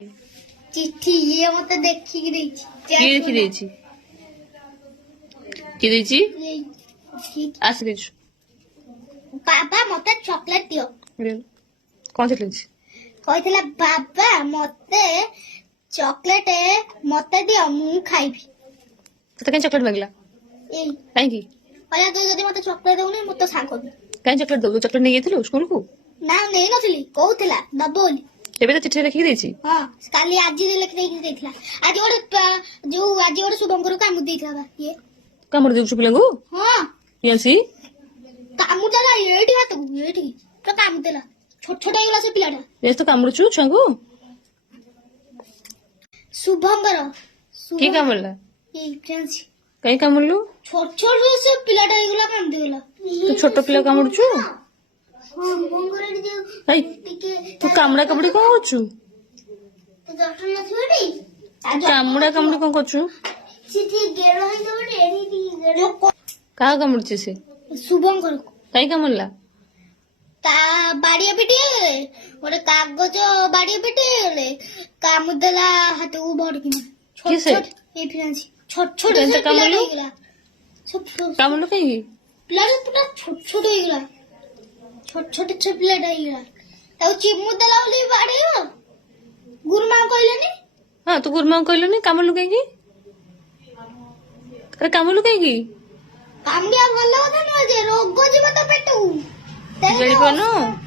चिट्ठी ये मत देखी रही किए देखी देछि कि देछि आस देछु बाबा मत चॉकलेट दियो कौन से लेछि कहला बाबा मत चॉकलेट मत दियो मु खाइबी तो कहीं चॉकलेट मांगला ए काहे की कहला तू जदी मत चॉकलेट दउनी मत सांग करबी काहे चॉकलेट दउ चॉकलेट नहीं गेथिलु स्कूल को ना नहीं नथली कहउतला दबोली एबे तो चिट्ठी लिखि देछि हां काली आजी लिख देई देखला आज ओडे जो आज ओडे शुभंकर काम देइथला बा ये कामड़ देउ पिलांगु हां यासी काम देला एठी हाथ एठी तो काम देला छोट छोट आइला से पिलाटा ए तो कामड़छु छंगु शुभंकर की कामड़ला ए फ्रेंड्स कहीं कामड़लु छोट छोट से पिलाटा आइला काम देला तू छोट पिला कामड़छु हां शुभंकर जे आई तू कामड़ा कबड़ी कोन होछु तो डॉक्टर नथि कामड़ा कामड़ी कोन करछु चिठी गेलो है तो एडी गेलो का कामड़छि से शुभंकर कहीं कामड़ला ता बाड़िया पिटी ओरे कागज बाड़िया पिटी काम देला हाथ उ बड़ किना छोट किसे? छोट ए फ्रेंड्स छोट छोट केनता से पिलाटा कामड़लु? आइला सब कामड़लो कहीं पिलाटा पूरा छोट छोट आइला छोट छोट से पिलाटा आइला ताऊ चिमु देला ओली बाड़ियो गुरुमा कहलेनी हां तू गुरमा कहलनी कामड़लु कहीं अरे कामड़लु कहीं काम दिया भलो था न जे रोग जीव तो पेटू गड़ी कोन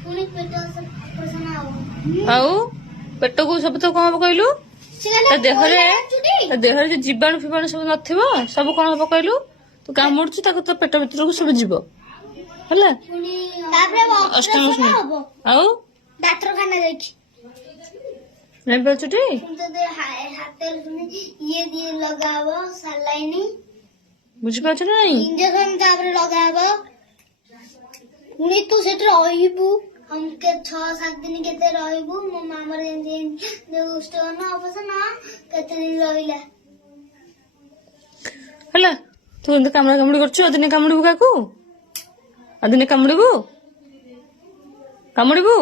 पुनी पेट से पसना हो आउ पेट को सब तो कौन कहलु ता देहरे जो जीवाणु फीवाणु सब नथिबो सब कौन हबो कहलु तू कामड़छु ताको तो पेट भीतर को सब जीव हला तापरे अष्टम ऑपरेशन श्रेणी। हबो आउ डॉक्टर खाना देखी नहीं बचुटी तुमसे दे हाथ ये दिए लगावो सलाइनी बुझ पाछ नहीं इंजेक्शन तापरे लगावो पुनी तू सेठ रहिबू हमके 6-7 दिन केते रहिबू मो मामर जे स्टोन ऑपरेशन केते दिन रहिला हला तू एंत कामड़ा कामड़ी करछु अदिने कामड़ीबु काकू अदिने कामड़ीबु कामड़ीबु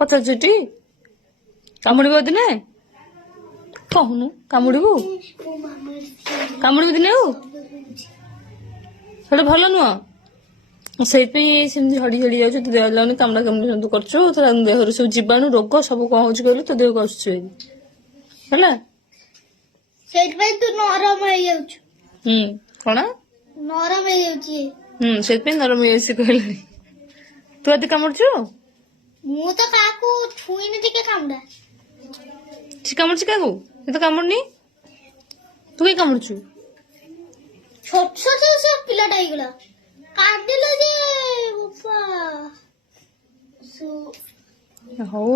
पता चटी कामड़ीबु अदिने कहनु कामड़ीबु मो मामर कामड़ीबु दिने au ସେଟା ଭଲ ନୁହଁ ସେଇଥିପାଇଁ ସେମିତି ଝଡି ଝଡି ଯାଉଛି ତୁ ଦେହ ଲାଗୁନି କାମୁଡା କାମୁଡି ସବୁ କରୁଛୁ ତୋ ଦେହରେ ସବୁ ଜୀବାଣୁ ରୋଗ ସବୁ କଣ ହଉଛି କହିଲୁ ତୋ ଦେହକୁ ଆସୁଛୁ ହେଲା ସେଇଥିପାଇଁ ତୁ ନରମ ହେଇଯାଉଛୁ କଣ ନରମ ହେଇଯାଉଛି ସେଇଥିପାଇଁ ନରମ ହେଇଯାଉଛି କହିଲାଣି ତୁ ଆଦି କାମୁଡୁଛୁ ମୁଁ ତ କାହାକୁ ଛୁଇଁନି ଟିକେ କାମୁଡା ସେ କାମୁଡୁଛି କାହାକୁ ସେ ତ କାମୁଡୁନି ତୁ କାଇଁ କାମୁଡୁଛୁ ଛୋଟ ଛୋଟ ସେ ପିଲାଟା ହେଇଗଲା କାନ୍ଦିଲା ଯେ ବାପା ହଉ